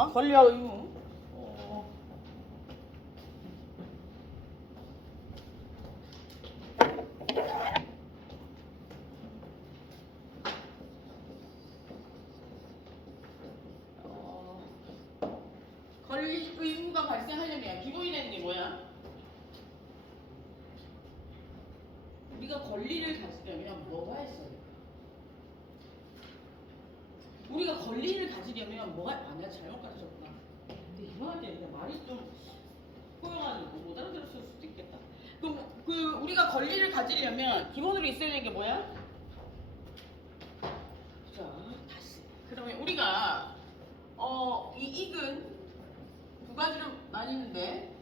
자, 권리와 의무. 권리 의무가 발생하려면 기본이 되는 게 뭐야? 우리가 권리를 가지려면 뭐가 있어요? 우리가 권리를 가지려면 뭐가 내가 잘못 가르쳤구나. 근데 이만하게 내가 말이 좀 꼬여가지고 못 알아들었을 수도 있겠다. 그럼 우리가 권리를 가지려면 기본으로 있어야 되는 게 뭐야? 자, 다시. 그러면 우리가 이익은 두 가지로 나뉘는데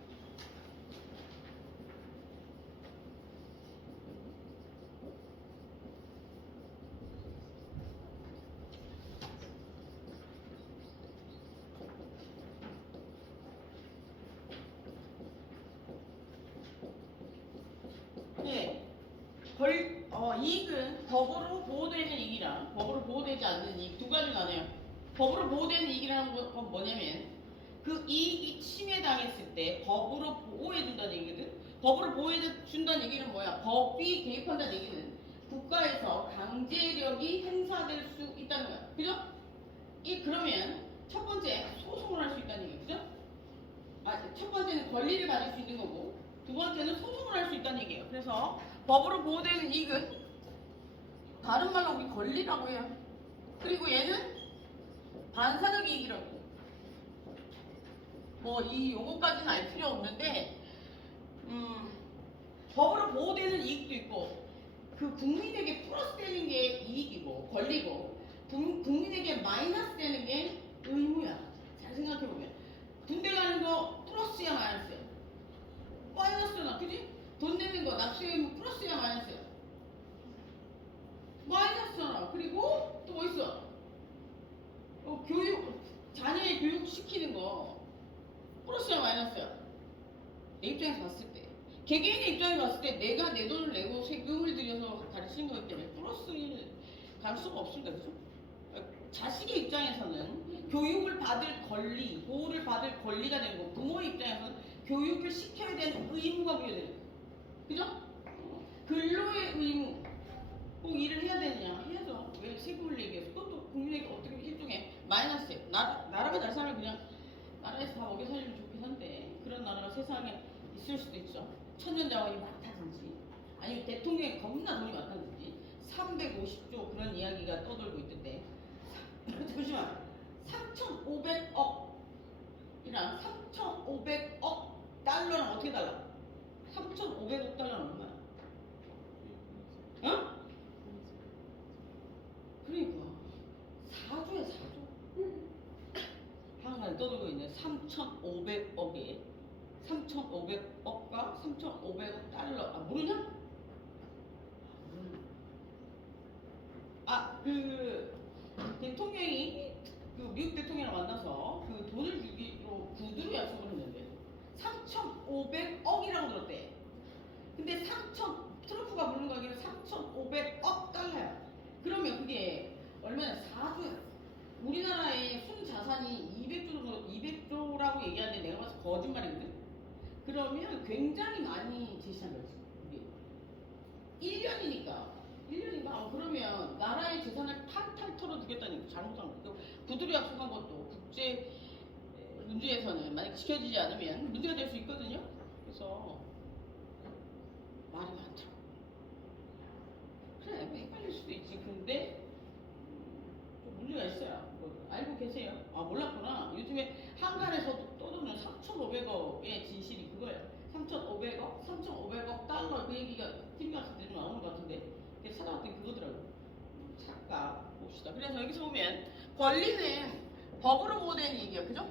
이익은 법으로 보호되는 이익이랑 법으로 보호되지 않는 이익 두 가지로 나뉘어요. 법으로 보호되는 이익이라는 건 뭐냐면 그 이익이 침해당했을 때 법으로 보호해준다는 얘기거든. 법으로 보호해준다는 얘기는 뭐야? 법이 개입한다는 얘기는 국가에서 강제력이 행사될 수 있다는 거야. 그죠? 그러면 첫 번째 소송을 할 수 있다는 얘기, 그죠? 첫 번째는 권리를 가질 수 있는 거고 두 번째는 소송을 할 수 있다는 얘기예요. 그래서 법으로 보호되는 이익은 다른 말로 우리 권리라고 해요. 그리고 얘는 반사적 이익이라고. 뭐 이 용어까지는 알 필요 없는데 법으로 보호되는 이익도 있고 그 국민에게 플러스 되는 게 이익이고 권리고 국민에게 마이너스 되는 게 의무야. 잘 생각해보면 군대 가는 거 플러스야 마이너스야? 마이너스잖아, 그지? 돈 내는 거 납세의무 플러스야 마이너스야? 마이너스잖아. 그리고 또 뭐 있어? 교육, 자녀의 교육 시키는 거 플러스야 마이너스야? 내 입장에서 봤을 때 개개인의 입장에서 봤을 때 내가 내 돈을 내고 세금을 들여서 가르치는 거기 때문에 플러스를 갈 수가 없습니다. 그죠? 자식의 입장에서는 교육을 받을 권리, 보호를 받을 권리가 되는 거고 부모의 입장에서는 교육을 시켜야 되는 의무가 부여되는 거예요. 그죠? 근로의 의무. 꼭 일을 해야 되느냐? 해야죠. 왜 세금을 내기 위해서? 그것도 국민에게 어떻게 일종의 마이너스예요. 나라가 잘 살면 그냥 나라에서 다 먹여 살리면 좋긴 한데 그런 나라가 세상에 있을 수도 있죠. 천년자원이 많다든지 아니면 대통령이 겁나 돈이 많다든지 350조 그런 이야기가 떠돌고 있던데 잠시만 3,500억이랑 3,500억 달러는 어떻게 달라? 3,500억 달러는 얼마야? 어? 그러니까 4조야 4조. 항상 떠들고 있는 3,500억에 3,500억과 3,500억 달러. 모르냐? 대통령이 미국 대통령을 만나서 그 돈을 주기로 구두로 약속을 했는데 3,500억이라고 들었대. 근데 트럼프가 부른 가격은 3,500억 달러야. 그러면 그게 얼마나 4조야. 우리나라의 순자산이 200조 정도, 200조라고 얘기하는데 내가 봐서 거짓말이거든. 그러면 굉장히 많이 제시한 거지. 이게 1년이니까 그러면 나라의 재산을 탈탈 털어두겠다는 게 잘못한 거예요. 구두로 약속한 것도 국제 문제에서는 만약 지켜지지 않으면 문제가 될 수 있거든요. 그래서 말이 많더라고. 그래, 헷갈릴 수도 있지. 근데 좀 문제가 있어요. 알고 계세요? 몰랐구나. 요즘에 한간에서도 떠도는 3,500억의 진실이 그거예요. 3,500억 달러 그 얘기가 TV 같은 데 나오는 것 같은데 찾아봤더니 그거더라고요. 잠깐 봅시다. 그래서 여기서 보면 권리는 법으로 보호되는 얘기예요. 그죠?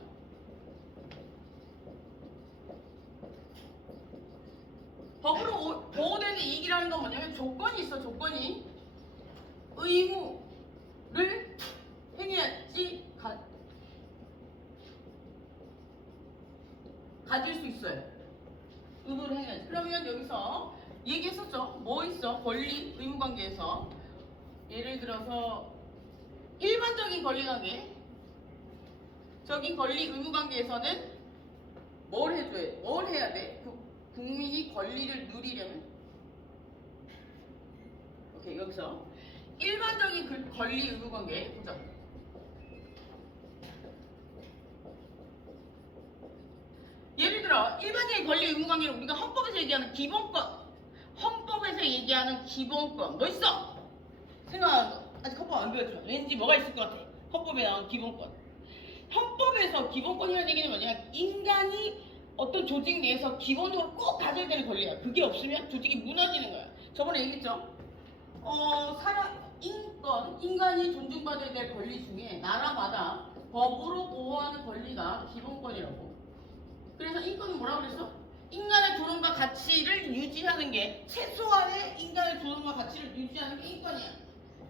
법으로 보호되는 이익이라는 건 뭐냐면 조건이 있어. 조건이 의무를 행해야지 가질 수 있어요. 의무를 행해야지. 그러면 여기서 얘기했었죠. 뭐 있어? 권리, 의무 관계에서 예를 들어서 일반적인 권리 관계 적인 권리 의무 관계에서는 뭘 해야 돼? 국민이 권리를 누리려면? 오케이, 여기서 일반적인 권리 의무 관계 보자. 예를 들어 일반적인 권리 의무 관계는 우리가 헌법에서 얘기하는 기본권, 헌법에서 얘기하는 기본권 뭐 있어? 생각하는 거. 아직 헌법 안 배웠죠? 왠지 뭐가 있을 것 같아. 헌법에 나온 기본권. 헌법에서 기본권이라는 얘기는 뭐냐? 인간이 어떤 조직 내에서 기본적으로 꼭 가져야 되는 권리야. 그게 없으면 조직이 무너지는 거야. 저번에 얘기했죠? 인간이 존중받아야 될 권리 중에 나라마다 법으로 보호하는 권리가 기본권이라고. 그래서 인권은 뭐라고 그랬어? 인간의 존엄과 가치를 유지하는 게, 최소한의 인간의 존엄과 가치를 유지하는 게 인권이야.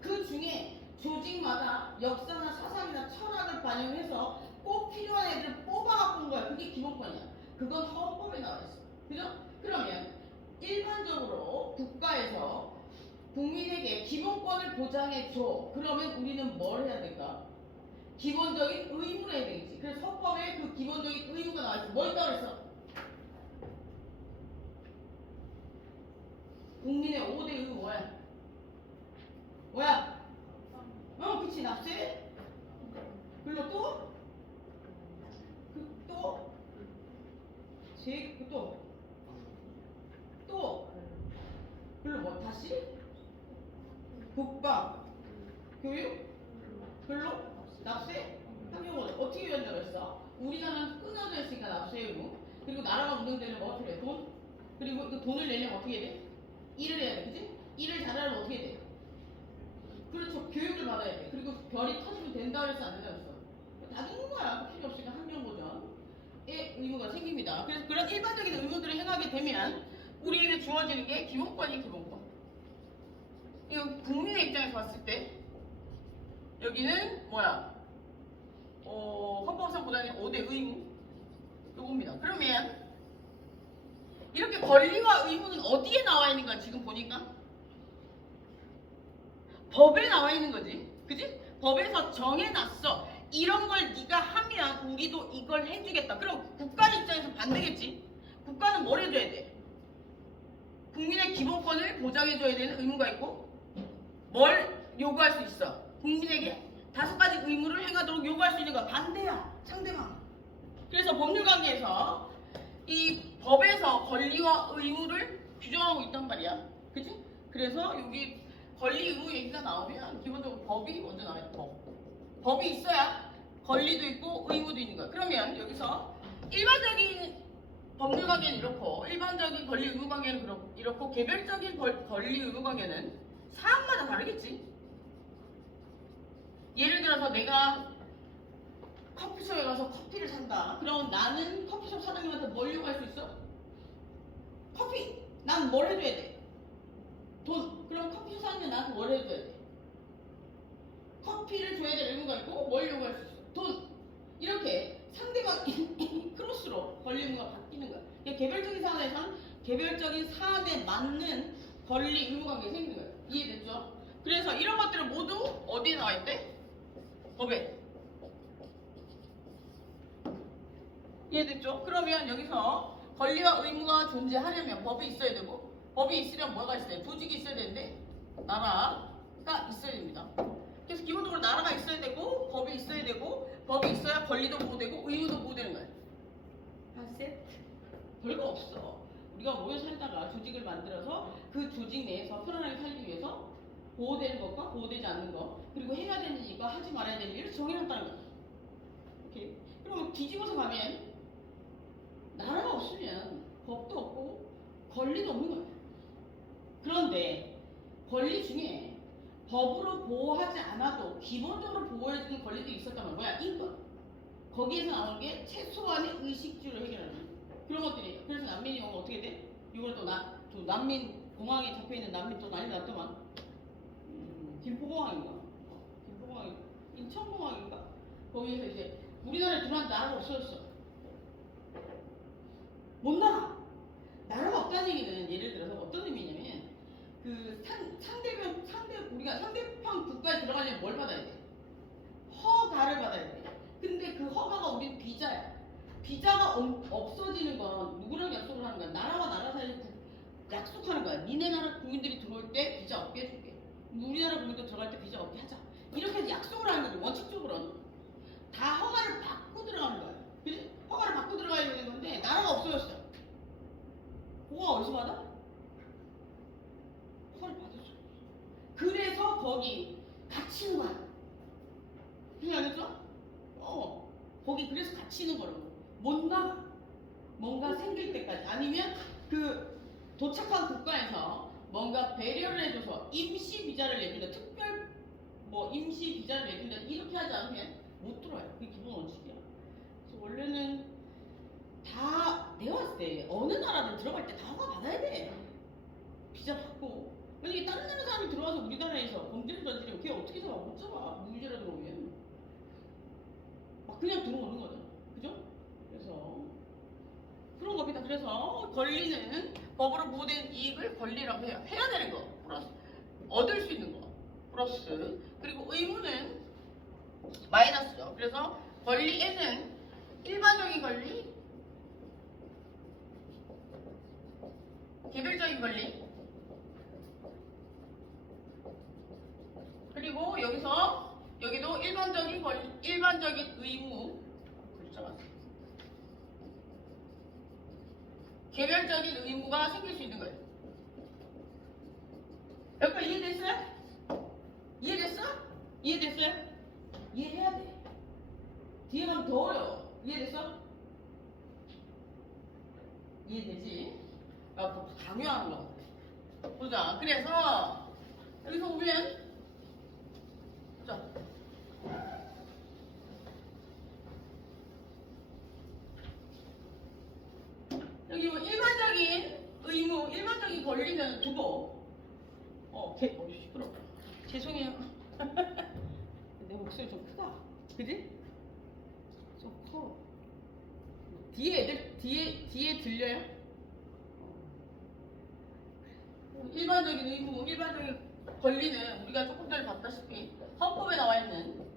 그 중에 조직마다 역사나 사상이나 철학을 반영해서 꼭 필요한 애들을 뽑아갖고 온 거야. 그게 기본권이야. 그건 헌법에 나와 있어. 그죠? 그러면 일반적으로 국가에서 국민에게 기본권을 보장해줘. 그러면 우리는 뭘 해야 될까? 기본적인 의무를 해야 되겠지. 그래서 헌법에 그 기본적인 의무가 나와 있어. 뭐 있다고 그랬어? 국민의 5대 의무 뭐야? 뭐야? 그치, 납세. 그리고 또? 또? 또? 그리고 뭐 다시? 국방, 교육, 근로, 납세, 환경보전. 어떻게 위원자가 있어? 우리나라는 끊어져 있으니까 납세 의무. 그리고 나라가 운영되려면 뭐 어떻게 해? 돈? 그리고 그 돈을 내려면 어떻게 해야 돼? 일을 해야 돼, 그치? 일을 잘하려면 어떻게 해 돼? 그렇죠. 교육을 받아야 돼. 그리고 별이 터지면 된다 그래서 안 된다 그랬어. 다 있는 거야. 필요 없으니까 환경보전의 의무가 생깁니다. 그래서 그런 일반적인 의무들을 행하게 되면 우리에게 주어지는 게 기본권이 기본권. 이거 국민의 입장에서 봤을 때 여기는 뭐야? 헌법상 보장된 5대 의무 요겁니다. 그러면 이렇게 권리와 의무는 어디에 나와 있는 거야? 지금 보니까 법에 나와 있는 거지, 그지? 법에서 정해놨어. 이런 걸 네가 하면 우리도 이걸 해주겠다. 그럼 국가 입장에서 반대겠지. 국가는 뭘 해줘야 돼? 국민의 기본권을 보장해줘야 되는 의무가 있고, 뭘 요구할 수 있어? 국민에게 5가지 의무를 행하도록 요구할 수 있는 거야. 반대야, 상대방. 그래서 법률관계에서 이 법에서 권리와 의무를 규정하고 있단 말이야, 그치? 그래서 여기 권리 의무 얘기가 나오면 기본적으로 법이 먼저 나와요. 법이 있어야 권리도 있고 의무도 있는 거야. 그러면 여기서 일반적인 법률 관계는 이렇고, 일반적인 권리 의무 관계는 이렇고, 개별적인 권리 의무 관계는 사항마다 다르겠지. 예를 들어서 내가 커피숍에 가서 커피를 산다. 그럼 나는 커피숍 사장님한테 뭘 요구할 수 있어? 커피. 난 뭘 해줘야 돼? 돈. 그럼 커피숍 사장님 나한테 뭘 해줘야 돼? 커피를 줘야 될 의무가 있고, 뭘 요구할 수 있어? 돈. 이렇게 상대방 크로스로 권리 의무가 바뀌는 거야. 그러니까 개별적인 사안에서는 개별적인 사안에 맞는 권리 의무 관계가 생기는 거야. 이해됐죠? 그래서 이런 것들은 모두 어디에 나와 있대? 법에. 이해됐죠? 그러면 여기서 권리와 의무가 존재하려면 법이 있어야 되고, 법이 있으려면 뭐가 있어야 돼? 조직이 있어야 되는데 나라가 있어야 됩니다. 그래서 기본적으로 나라가 있어야 되고, 법이 있어야 되고, 법이 있어야 권리도 보호되고 의무도 보호되는 거야. 한 세트? 별거 없어. 우리가 모여 살다가 조직을 만들어서 그 조직 내에서 편안하게 살기 위해서 보호되는 것과 보호되지 않는 것, 그리고 해야 되는 일과 하지 말아야 되는 일을 정해놨다는 거야. 오케이? 그러면 뒤집어서 가면 나라가 없으면 법도 없고 권리도 없는 거야. 그런데 권리 중에 법으로 보호하지 않아도 기본적으로 보호해주는 권리들이 있었다면 뭐야? 인권. 거기에서 나오는 게 최소한의 의식주를 해결하는 그런 것들이에요. 그래서 난민이 오면 어떻게 돼? 이걸 또 난민 공항에 잡혀있는 난민 또 난리 났더만. 김포공항인가? 김포공항, 인천공항인가? 거기에서 이제 우리나라에 들어왔는데 나라가 없어졌어. 못 나가. 나라가 없다는 얘기는 예를 들어서 어떤 의미냐면, 우리가 상대편 국가에 들어가려면 뭘 받아야 돼? 허가를 받아야 돼. 근데 그 허가가 우리는 비자야. 비자가 없어지는 건 누구랑 약속을 하는 거야? 나라와 나라 사이에 약속하는 거야. 니네 나라 국민들이 들어올 때 비자 없게 해줄게. 우리나라 국민도 들어갈 때 비자 없게 하자. 이렇게 해서 약속을 하는 거지. 원칙적으로는 다 허가를 받고 들어가는 거야. 그지? 허가를 받고 들어가야 되는 건데 나라가 없어졌어. 허가 어디서 받아? 허가를 받았어. 그래서 거기 갇히는 거야. 그게 아니죠? 거기 그래서 갇히는 거라고. 뭔가 생길 때까지 아니면 그 도착한 국가에서 뭔가 배려를 해줘서 임시 비자를 내준다, 특별 뭐 임시 비자를 내준다 이렇게 하지 않으면 못 들어와요. 그게 기본 원칙이야. 그래서 원래는 다 내가 봤을 때 어느 나라든 들어갈 때 다 허가 받아야 돼. 비자 받고. 만약에 다른 나라 사람이 들어와서 우리나라에서 범죄를 저지르면 걔 어떻게 잡아? 못 잡아. 무죄라 들어오면 막 그냥 들어오는 거잖아. 그죠? 그래서 그런 겁니다. 그래서 권리는 법으로 보호된 이익을 권리라고 해요. 해야 되는 거 플러스 얻을 수 있는 거 플러스, 그리고 의무는 마이너스죠. 그래서 권리에는 일반적인 권리, 개별적인 권리, 그리고 여기도 일반적인 권리, 일반적인 의무, 개별적인 의무가 생길 수 있는 거예요. 여기까지 이해됐어요? 이해됐어? 이해됐어요? 이해해야 돼. 뒤에 가면 더 어려워. 이해됐어? 이해되지? 강요하는 거. 보자. 그래서 여기서 보면 자, 여기 뭐 일반적인 의무, 일반적인 권리는 두고 시끄러워. 죄송해요. 내 목소리 좀 크다. 그지? 좀 커. 뒤에 애들 뒤에 들려요? 일반적인 의무, 일반적인 권리는 우리가 조금 전에 봤다시피 헌법에 나와 있는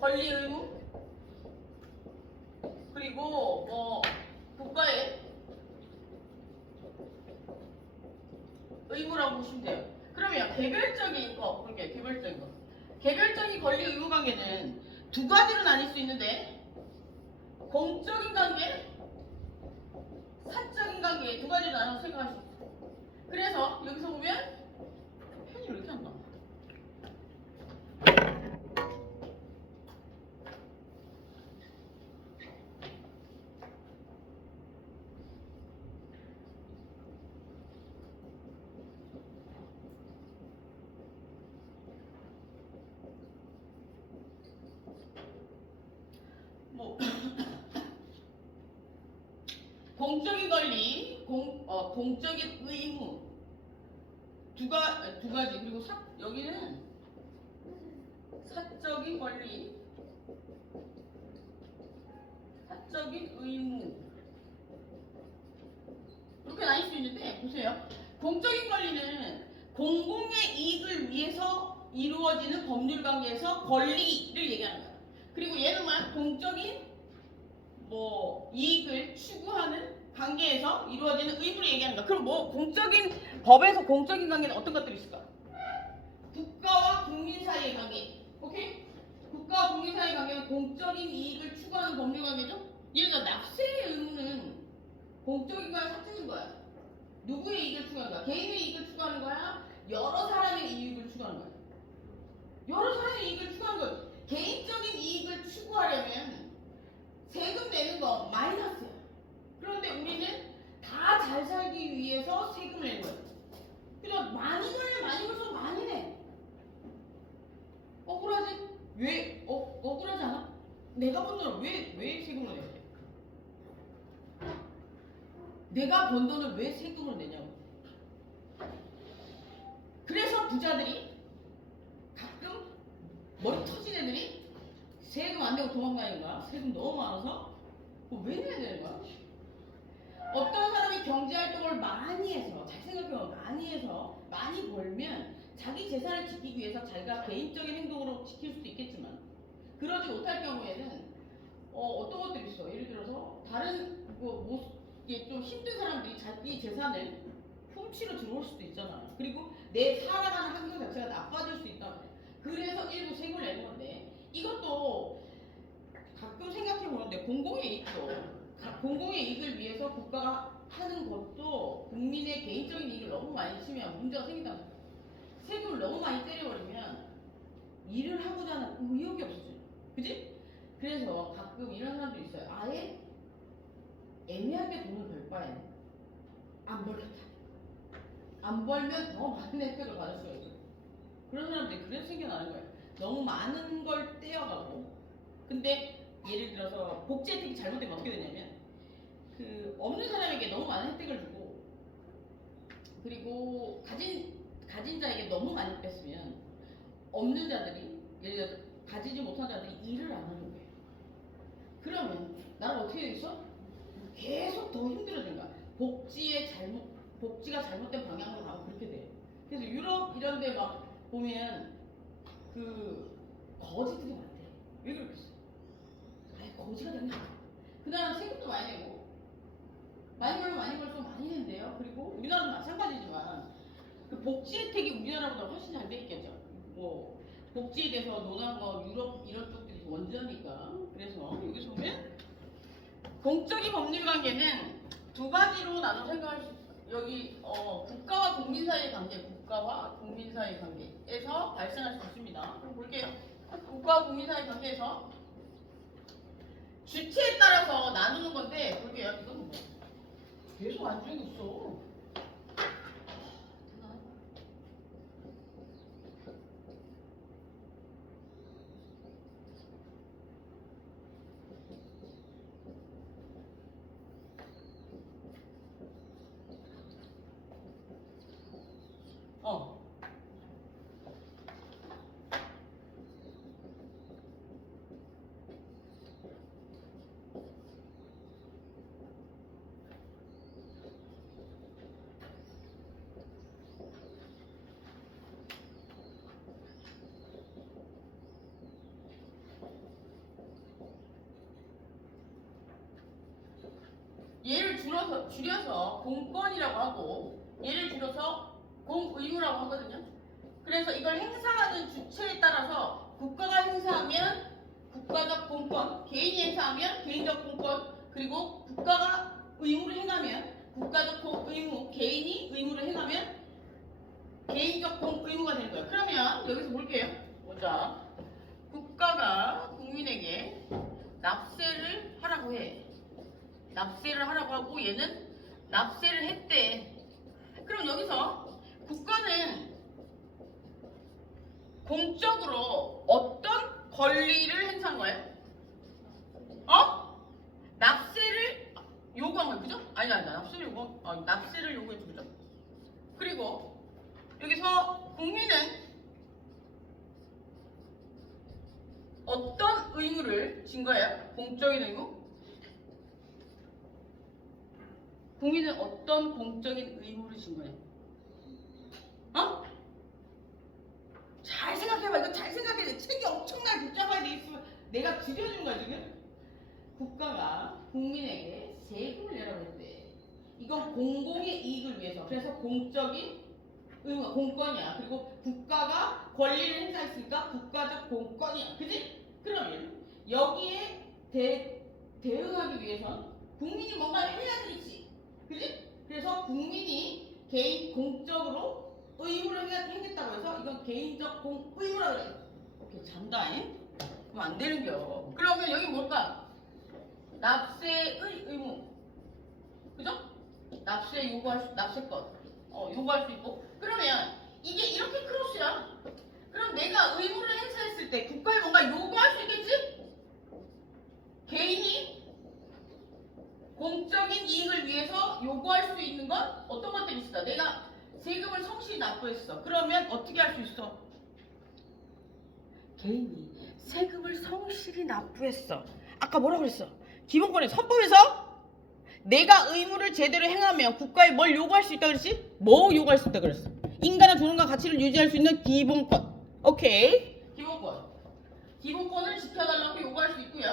권리 의무, 그리고 뭐 국가의 의무라고 보시면 돼요. 그러면 개별적인 거 볼게요. 개별적인 거. 개별적인 권리 의무 관계는 두 가지로 나뉠 수 있는데, 공적인 관계, 사적인 관계 두 가지로 나눠서 생각할 수 있어요. 그래서 여기서 보면 편이 왜 이렇게 안 나와? 뭐 공적인 권리, 공적인 의무 두 가지, 그리고 여기는 사적인 권리, 사적인 의무 이렇게 나뉠 수 있는데, 보세요. 공적인 권리는 공공의 이익을 위해서 이루어지는 법률 관계에서 권리를 얘기하는 거야. 그리고 얘는 공적인 이익을 추구하는 관계에서 이루어지는 의무를 얘기하는 거야. 그럼 공적인 법에서 공적인 관계는 어떤 것들이 있을까? 국가와 국민 사이의 관계. 오케이? 국가와 국민 사이의 관계는 공적인 이익을 추구하는 법률 관계죠? 예를 들어 납세의 의무는 공적인 거야, 사적인 거야? 누구의 이익을 추구하는 거야? 개인의 이익을 추구하는 거야? 여러 사람의 이익을 추구하는 거야? 여러 사람의 이익을 추구하는 거야. 개인적인 이익을 추구하려면 세금 내는 거 마이너스야. 그런데 우리는 다 잘 살기 위해서 세금을 내는 거야. 그래서 많이 벌면 많이 벌서 많이 내. 억울하지? 왜? 억울하지 않아? 내가 번 돈을 왜 세금을 내야 돼? 내가 번 돈을 왜 세금을 내냐고. 그래서 부자들이 가끔 머리 터진 애들이 세금 안 내고 도망가는 거야. 세금 너무 많아서. 왜 내야 되는 거야? 어떤 사람이 경제활동을 많이 해서, 잘 생각해보면 많이 해서 많이 벌면 자기 재산을 지키기 위해서 자기가 개인적인 행동으로 지킬 수도 있겠지만 그러지 못할 경우에는 어떤 것들이 있어. 예를 들어서 다른 이게 좀 힘든 사람들이 자기 재산을 훔치러 들어올 수도 있잖아요. 그리고 내 살아가는 환경 자체가 나빠질 수 있다. 그래서 일부 세금을 내는 건데 이것도 가끔 생각해 보는데 공공의 이익도 공공의 이익을 위해서 국가가 하는 것도 국민의 개인적인 이익을 너무 많이 치면 문제가 생긴다는 거예요. 세금을 너무 많이 때려버리면 일을 하고자 하는 의욕이 없어져요. 그지? 그래서 가끔 이런 사람도 있어요. 아예 애매하게 돈을 벌 바에는 안 벌겠다. 안 벌면 더 많은 혜택을 받을 수가 있어요. 그런 사람들이 그래서 생겨나는 거예요. 너무 많은 걸 떼어가고 근데 예를 들어서 복지 혜택이 잘못되면 어떻게 되냐면 없는 사람에게 너무 많은 혜택을 주고 그리고 가진 자에게 너무 많이 뺐으면 없는 자들이 예를 들어서 가지지 못한 자들이 일을 안 하는 거예요. 그러면 나라가 어떻게 돼 있어? 계속 더 힘들어지는 거야. 복지가 잘못된 방향으로 가면 그렇게 돼요. 그래서 유럽 이런 데 막 보면 거지들이 많대. 왜 그렇겠어? 아예 거지가 되는 거야. 그 다음 세금도 많이 내고 많이 벌면 많이 벌수록 많이 낸대요. 그리고 우리나라도 마찬가지지만 복지 혜택이 우리나라보다 훨씬 잘 돼 있겠죠. 복지에 대해서 논한 거 유럽 이런 쪽들이 원조니까. 그래서 여기서 보면 공적인 법률 관계는 두 가지로 나눠 생각할 수 있어요. 여기 국가와 국민 사이의 관계, 국가와 국민 사이의 관계에서 발생할 수 있습니다. 그럼 볼게요. 국가와 국민 사이의 관계에서 주체에 따라서 나누는 건데 볼게요. 이건 뭐 계속 안 주고 있어. 얘를 줄여서 공권이라고 하고 얘를 줄여서 공의무라고 하거든요. 그래서 이걸 행사하는 주체에 따라서 국가가 행사하면 국가적 공권, 개인이 행사하면 개인적 공권, 그리고 국가가 의무를 행하면 국가적 공의무, 개인이 의무를 행하면 개인적 공의무가 되는 거예요. 그러면 여기서 볼게요. 보자. 국가가 국민에게 납세를 하라고 해. 납세를 하라고 하고 얘는 납세를 했대. 그럼 여기서 국가는 공적으로 어떤 권리를 행사한 거예요? 납세를 요구한 거예요. 그죠? 아니 납세를 요구했죠. 그죠? 그리고 여기서 국민은 어떤 의무를 진 거예요? 공적인 의무? 국민은 어떤 공적인 의무를 진 거예요? 잘 생각해봐. 이거 잘 생각해야 돼. 책이 엄청나게 복잡하게 돼 있으면 내가 줄여준 거야 지금. 국가가 국민에게 세금을 내라고 했대. 이건 공공의 이익을 위해서. 그래서 공적인 의무가 공권이야. 그리고 국가가 권리를 행사했으니까 국가적 공권이야. 그지? 그러면 여기에 대응하기 위해선 국민이 뭔가를 해야 되지. 그지? 그래서 국민이 개인 공적으로 의무를 하겠다고 해서 이건 개인적 공의무라고 그래. 오케이, 잔다잉? 그럼 안 되는겨. 그러면 여기 뭘까? 납세의 의무. 그죠? 납세권. 요구할 수 있고. 그러면 이게 이렇게 크로스야. 그럼 내가 의무를 행사했을 때 국가에 뭔가 요구할 수 있겠지? 개인이 공적인 이익을 위해서 요구할 수 있는 건 어떤 것들이 있어? 내가 세금을 성실히 납부했어. 그러면 어떻게 할 수 있어? 개인이 세금을 성실히 납부했어. 아까 뭐라 그랬어? 기본권의 헌법에서 내가 의무를 제대로 행하면 국가에 뭘 요구할 수 있다 그랬지? 뭐 요구할 수 있다 그랬어? 인간의 존엄과 가치를 유지할 수 있는 기본권. 오케이. 기본권. 기본권을 지켜달라고 요구할 수 있고요.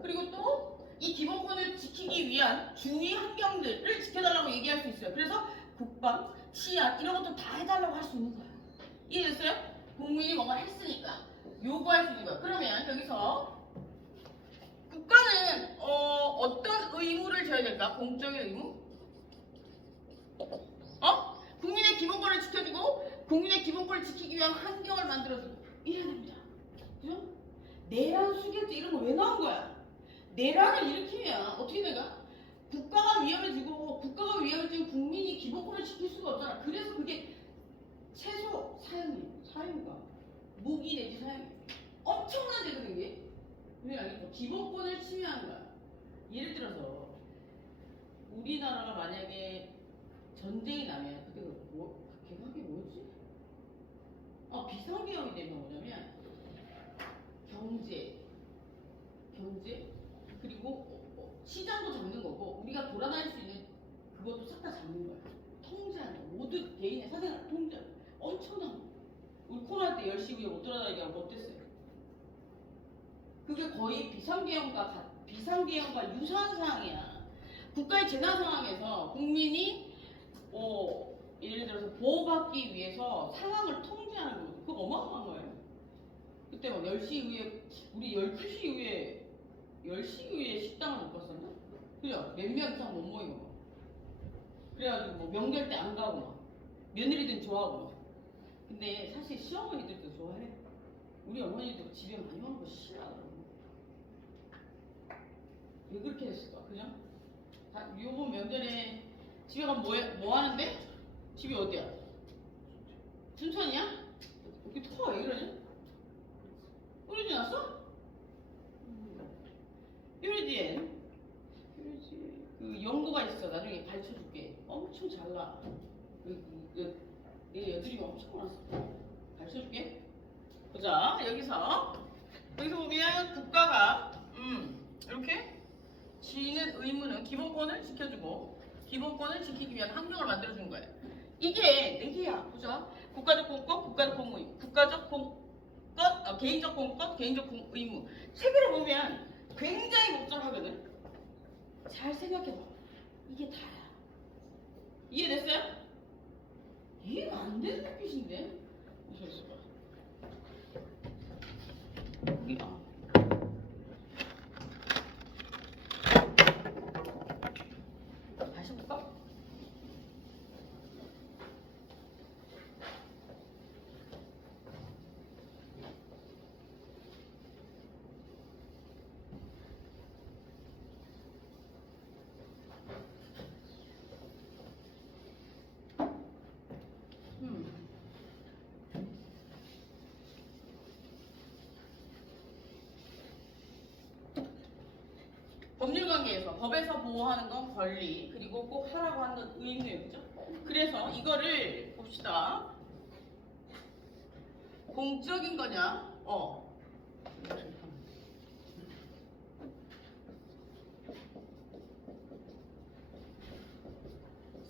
그리고 또 이 기본권을 지키기 위한 주위 환경들을 지켜달라고 얘기할 수 있어요. 그래서 국방, 치안 이런 것도 다 해달라고 할 수 있는 거예요. 이해됐어요? 국민이 뭔가 했으니까 요구할 수 있는 거예요. 그러면 여기서 국가는 어떤 의무를 져야 될까? 공적인 의무? 국민의 기본권을 지켜주고 국민의 기본권을 지키기 위한 환경을 만들어주고 이래야 됩니다. 그죠? 내란 수개제 이런 거 왜 나온 거야? 내란을 일으키면 어떻게 돼가? 국가가 위험을 지고 국가가 위험을 지고 국민이 기본권을 지킬 수가 없잖아. 그래서 그게 최소 사유가 무기 내지 사유 엄청난 죄거든 이게. 왜 알겠어? 기본권을 침해하는 거야. 예를 들어서 우리나라가 만약에 전쟁이 나면 그때 개각이 뭐였지? 비상계엄이 되면 뭐냐면 경제 그리고 시장도 잡는 거고 우리가 돌아다닐 수 있는 그것도 싹 다 잡는 거야. 통제하는 거. 모든 개인의 사생활 통제하는 거. 엄청난 거. 우리 코로나 때 10시 후에 못 돌아다니게 하고 어땠어요? 그게 거의 비상계엄과 유사한 상황이야. 국가의 재난 상황에서 국민이 예를 들어서 보호받기 위해서 상황을 통제하는 거. 그거 어마어마한 거예요. 그때 뭐 10시 이후에 우리 12시 이후에 10시 이후에 식당을 못 갔었나? 그죠? 몇 명 이상 못 모이고 그래가지고 뭐 명절 때 안 가고 막 며느리들은 좋아하고 막. 근데 사실 시어머니들도 좋아해. 우리 어머니도 집에 많이 오는 거 싫어하더라고. 왜 그렇게 됐을까? 그죠? 요번 명절에 집에 가면 뭐 하는데? 집이 어디야? 춘천이야? 이렇게 터가 왜 그러지? 그러지 않았어? 뾰루지엔 그 연고가 있어. 나중에 가르쳐줄게. 엄청 잘 나. 내 여드름이 엄청 많았어. 가르쳐줄게. 보자. 여기서 보면 국가가 이렇게 지는 의무는 기본권을 지켜주고 기본권을 지키기 위한 환경을 만들어주는 거예요. 이게 4개야. 보자. 국가적 공권, 국가적 공의, 개인적 공권, 개인적 의무. 책으로 보면 굉장히 복잡하거든. 잘 생각해봐. 이게 다야. 이해됐어요? 이해가 안 되는 눈빛인데? 잠시만. 다시 볼까? 법률관계에서 법에서 보호하는 건 권리 그리고 꼭 하라고 하는 건 의무예요. 그죠? 그래서 이거를 봅시다. 공적인 거냐?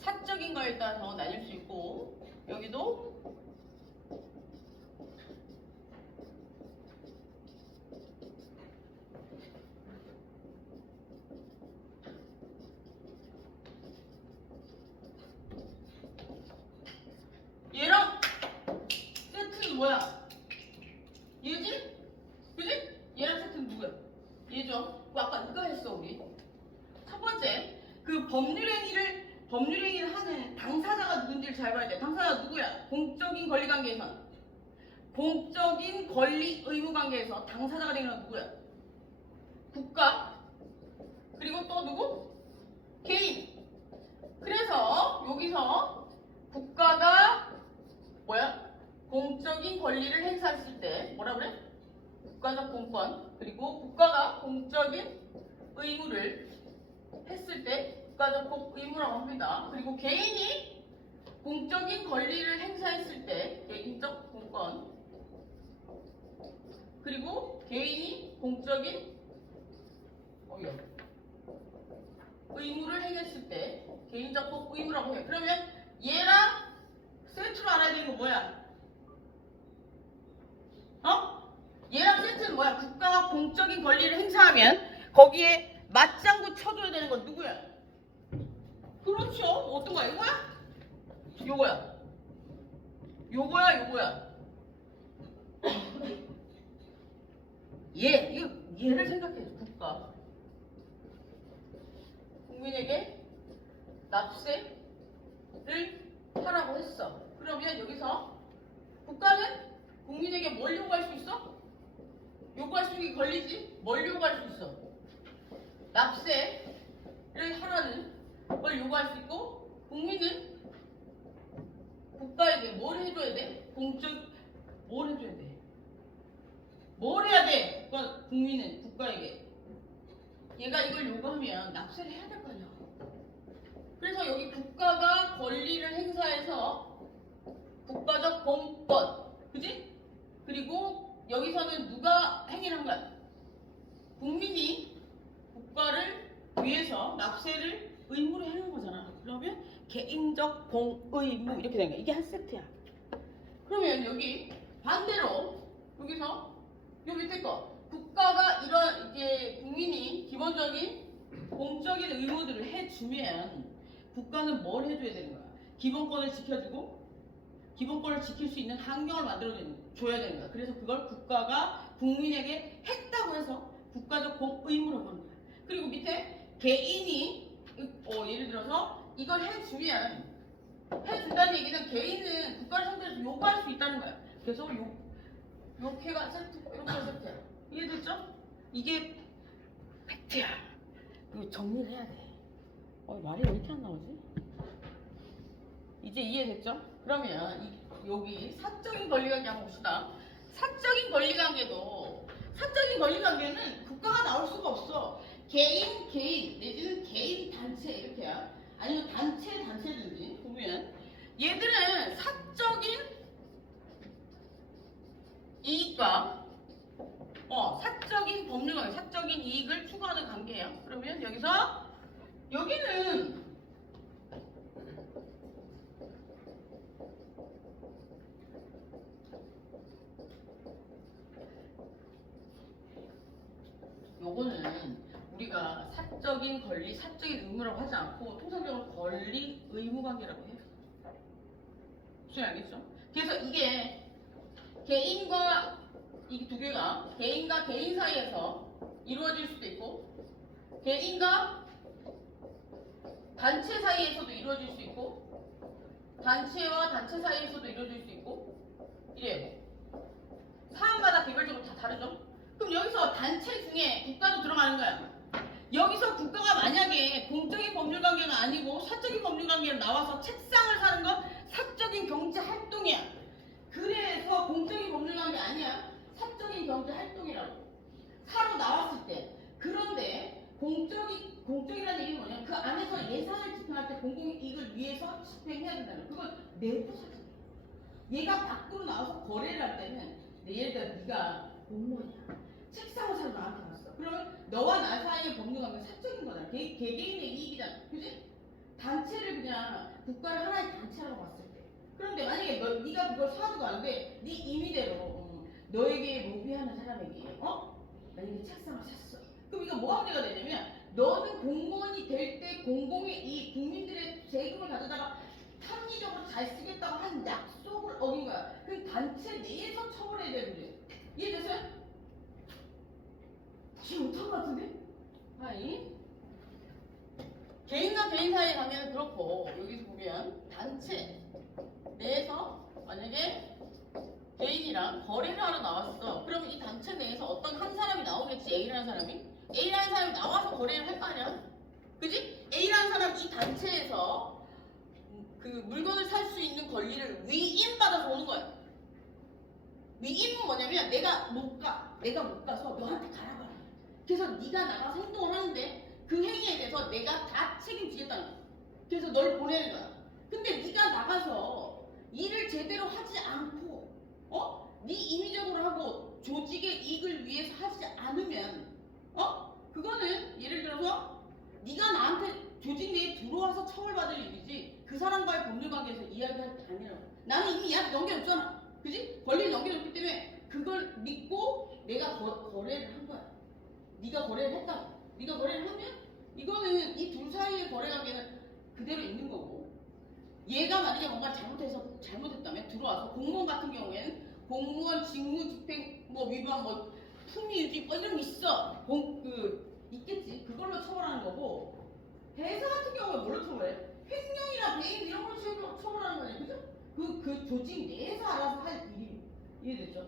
사적인 거에 따라서 나뉠 수 있고 여기도 얘랑 세트는 뭐야? 얘지? 그지? 얘랑 세트는 누구야? 얘죠. 아까 이거 했어 우리. 첫 번째, 그 법률행위를 하는 당사자가 누군지를 잘 봐야 돼. 당사자가 누구야? 공적인 권리관계에선. 공적인 권리 의무 관계에서 당사자가 되는 건 누구야? 국가. 그리고 또 누구? 개인. 그래서 여기서 국가가 뭐야? 공적인 권리를 행사했을 때 뭐라 그래? 국가적 공권. 그리고 국가가 공적인 의무를 했을 때 국가적 의무라고 합니다. 그리고 개인이 공적인 권리를 행사했을 때 개인적 공권. 그리고 개인이 공적인 의무를 행했을 때 개인적 의무라고 해요. 그러면 얘랑 세트로 알아야 되는 거 뭐야? 어? 얘랑 세트는 뭐야? 국가가 공적인 권리를 행사하면 거기에 맞장구 쳐줘야 되는 건 누구야? 그렇죠. 어떤 거야? 이거야? 요거야. 요거야, 요거야. 얘를 생각해. 국가. 국민에게 납세를 하라고 했어. 그러면 여기서 국가는 국민에게 뭘 요구할 수 있어? 요구할 수 있는 게 권리지? 뭘 요구할 수 있어? 납세를 하라는 걸 요구할 수 있고, 국민은 국가에게 뭘 해줘야 돼? 뭘 해줘야 돼? 뭘 해야 돼? 국민은 국가에게. 얘가 이걸 요구하면 납세를 해야 될 거 아니야. 그래서 여기 국가가 권리를 행사해서 국가적 공권, 그지? 그리고 여기서는 누가 행위를 한 거야? 국민이 국가를 위해서 납세를 의무로 해놓은 거잖아. 그러면 개인적 공의무 이렇게 되는 거야. 이게 한 세트야. 그러면 여기 반대로 여기서 요 밑에 거 국가가 이런 이제 국민이 기본적인 공적인 의무들을 해주면 국가는 뭘 해줘야 되는 거야? 기본권을 지켜주고 기본권을 지킬 수 있는 환경을 만들어줘야 되는 거야. 그래서 그걸 국가가 국민에게 했다고 해서 국가적 공의무라고 하는 거야. 그리고 밑에 개인이 예를 들어서 이걸 해준다는 얘기는 개인은 국가를 상대해서 요구할 수 있다는 거야. 그래서 요렇게가 세트고 이렇게가 세트야. 이해됐죠? 이게 팩트야. 이거 정리를 해야 돼. 말이 왜 이렇게 안 나오지? 이제 이해됐죠? 그러면 여기 사적인 권리관계 한번 봅시다. 사적인 권리관계는 국가가 나올 수가 없어. 개인 내지는 개인 단체 이렇게야. 아니면 단체든지 보면 얘들은 사적인 이익과 사적인 법률관계, 사적인 이익을 추구하는 관계예요. 그러면 여기는 요거는 우리가 사적인 권리, 사적인 의무라고 하지 않고 통상적으로 권리, 의무 관계라고 해요. 무슨 알겠죠? 그래서 이게 개인과 이 두 개가 개인과 개인 사이에서 이루어질 수도 있고 개인과 단체 사이에서도 이루어질 수 있고 단체와 단체 사이에서도 이루어질 수 있고 이래요. 사안마다 개별적으로 다 다르죠? 그럼 여기서 단체 중에 국가도 들어가는 거야. 여기서 국가가 만약에 공적인 법률관계가 아니고 사적인 법률관계로 나와서 책상을 사는 건 사적인 경제 활동이야. 그래서 공적인 법률관계 아니야. 사적인 경제 활동이라고. 사로 나왔을 때. 그런데 공적이라는 얘기는 뭐냐? 그 안에서 예산을 집행할 때 공공이익을 위해서 집행해야 된다는 거야. 그건 내부 사적. 얘가 밖으로 나와서 거래를 할 때는 예를 들어 네가 공무원이야. 책상을 사러 나한테 왔어. 그러면 너와 나 사이의 법률관계는 사적인 거잖아. 개개인의 이익이잖아. 그지? 단체를 그냥 국가를 하나의 단체라고 봤을 때. 그런데 만약에 네가 그걸 사도 안 돼. 네 임의대로 너에게 로비하는 사람에게 만약에 책상을 샀어. 그럼 이거 뭐가 문제가 되냐면 너는 공무원이 될 때 공공의 이 국민들의 세금을 가져다가 합리적으로 잘 쓰겠다고 한 약속을 어긴 거야. 그럼 단체 내에서 처벌해야 되는데. 이해됐어요? 잘 못한 것 같은데? 아니. 개인과 개인 사이에 가면 그렇고 여기서 보면 단체 내에서 만약에 개인이랑 거래를 하러 나왔어. 그럼 이 단체 내에서 어떤 한 사람이 나오겠지. A라는 사람이 나와서 거래를 할 거 아니야. 그지? A라는 사람 이 단체에서 그 물건을 살 수 있는 권리를 위임받아서 오는 거야. 위임은 뭐냐면 내가 못 가서 너한테 가라고 해. 그래서 네가 나가서 행동을 하는데 그 행위에 대해서 내가 다 책임지겠다는 거야. 그래서 널 보내는 거야. 근데 네가 나가서 일을 제대로 하지 않고 네 임의적으로 하고 조직의 이익을 위해서 하지 않으면 그거는 예를 들어서 네가 나한테 조직 내에 들어와서 처벌받을 일이지 그 사람과의 법률관계에서 이야기할 게 아니라고. 거야. 나는 이미 얘한테 넘겨줬잖아. 그지? 권리를 넘겨줬기 때문에 그걸 믿고 내가 거래를 한 거야. 네가 거래를 했다고. 네가 거래를 하면 이거는 이 둘 사이의 거래 관계는 그대로 있는 거고, 얘가 만약에 뭔가 잘못했다면 들어와서 공무원 같은 경우에는 공무원 직무집행 뭐 위반 뭐 품위유지 뭐 이런 게 있어. 있겠지. 그걸로 처벌하는 거고, 대사 같은 경우는 뭘로 처벌해? 횡령이나 배임 이런 걸로 처벌하는 거 아니야, 그죠? 그 조직 내에서 알아서 할 일이 이해됐죠?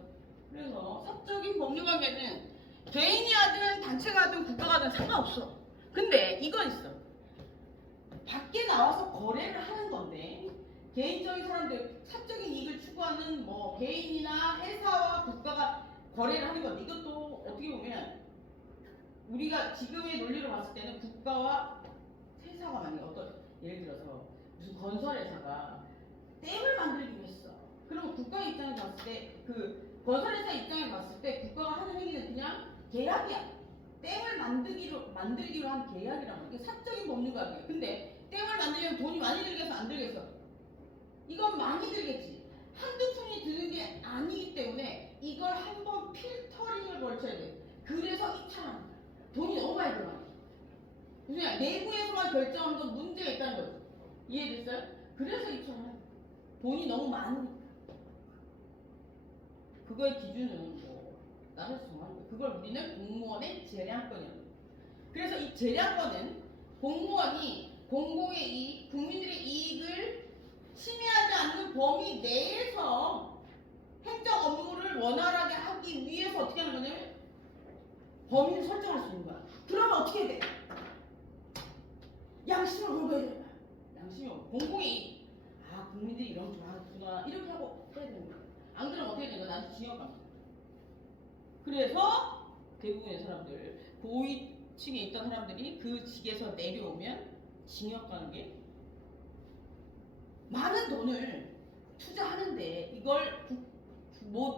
그래서 사적인 법률 관계는 개인이 하든 단체가 하든 국가가 하든 상관없어. 근데 이건 있어. 밖에 나와서 거래를 하는 건데, 개인적인 사람들 사적인 이익을 추구하는 뭐 개인이나 회사와 국가가 거래를 하는 건데, 이것도 어떻게 보면 우리가 지금의 논리로 봤을 때는 국가와 회사가 만약에 예를 들어서 무슨 건설회사가 댐을 만들기로 했어. 그러면 국가 입장에서 봤을 때 그 건설회사 입장에 봤을 때 국가가 하는 행위는 그냥 계약이야. 댐을 만들기로 한 계약이란 말이야. 이게 사적인 법률관계야. 근데 댐을 만들려면 돈이 많이 들겠어, 안 들겠어? 이건 많이 들겠지. 한두 푼이 드는 게 아니기 때문에 이걸 한번 필터링을 걸쳐야 돼. 그래서 입찰하는 거야. 돈이 너무 많이 들어가. 그냥 내부에서만 결정하는 건 문제가 있다는 거죠. 이해됐어요? 그래서 입찰하는 거야. 돈이 너무 많으니까. 그거의 기준은 뭐 나라에서 정하는 거야. 그걸 우리는 공무원의 재량권이라고 해요. 그래서 이 재량권은 공무원이 공공의 이익, 국민들의 이익을 침해하지 않는 범위 내에서 행정 업무를 원활하게 하기 위해서 어떻게 하는 거냐면 범위를 설정할 수 있는 거야. 그러면 어떻게 돼? 양심을 걸어야 되는 거야. 양심이 공공의 이익. 아, 국민들이 이런 줄 알았구나. 이렇게 하고 해야 되는 거야. 안 그러면 어떻게 되는 거야? 나한테 징역 감. 그래서 대부분의 사람들, 고위층에 있던 사람들이 그 직에서 내려오면 징역 가는 게, 많은 돈을 투자하는데 이걸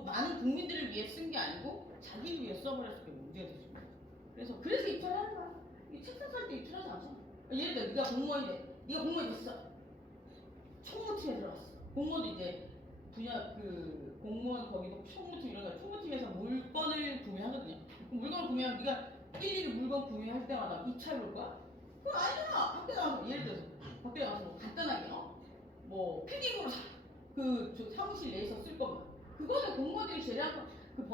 많은 국민들을 위해 쓴 게 아니고 자기를 위해 써버렸을 때 문제가 되죠. 그래서 입찰하는 거야. 이 책상 살 때 입찰하지 않잖아. 예를 들어 네가 공무원이 돼. 네가 공무원이 됐어. 총무팀에 들어갔어. 공무원도 이제 분야 공무원 거기도 총무팀 이런 거, 총무팀에서 물건을 구매하거든요. 물건을 구매하면 네가 일일이 물건 구매할 때마다 입찰 볼 거야? 그거 아니잖아. 밖에 나가서 예를 들어서 밖에 나가서 뭐 간단하게 뭐 필기구로 저 사무실 내에서 쓸 것만. 그거는 공무원들이 제대로 돈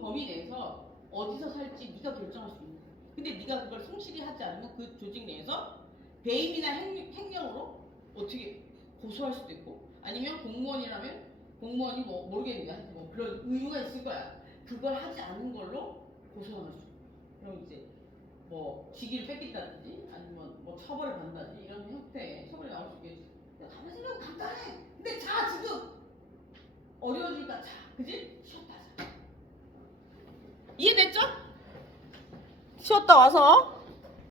범위 내에서 어디서 살지 네가 결정할 수 있는 거야. 근데 네가 그걸 성실히 하지 않으면 그 조직 내에서 배임이나 횡령으로 어떻게 고소할 수도 있고, 아니면 공무원이라면 공무원이 뭐 모르겠는데 하여튼 뭐 그런 의무가 있을 거야. 그걸 하지 않은 걸로 고소할 수 있고, 그럼 이제 뭐 직위를 뺏긴다든지 아니면 뭐 처벌을 받는다든지 이런 형태의 처벌이 나올 수 있겠지. 가만 생각하면 간단해. 근데 지금 어려워지니까 그지? 쉬었다 하자. 이해됐죠? 쉬었다 와서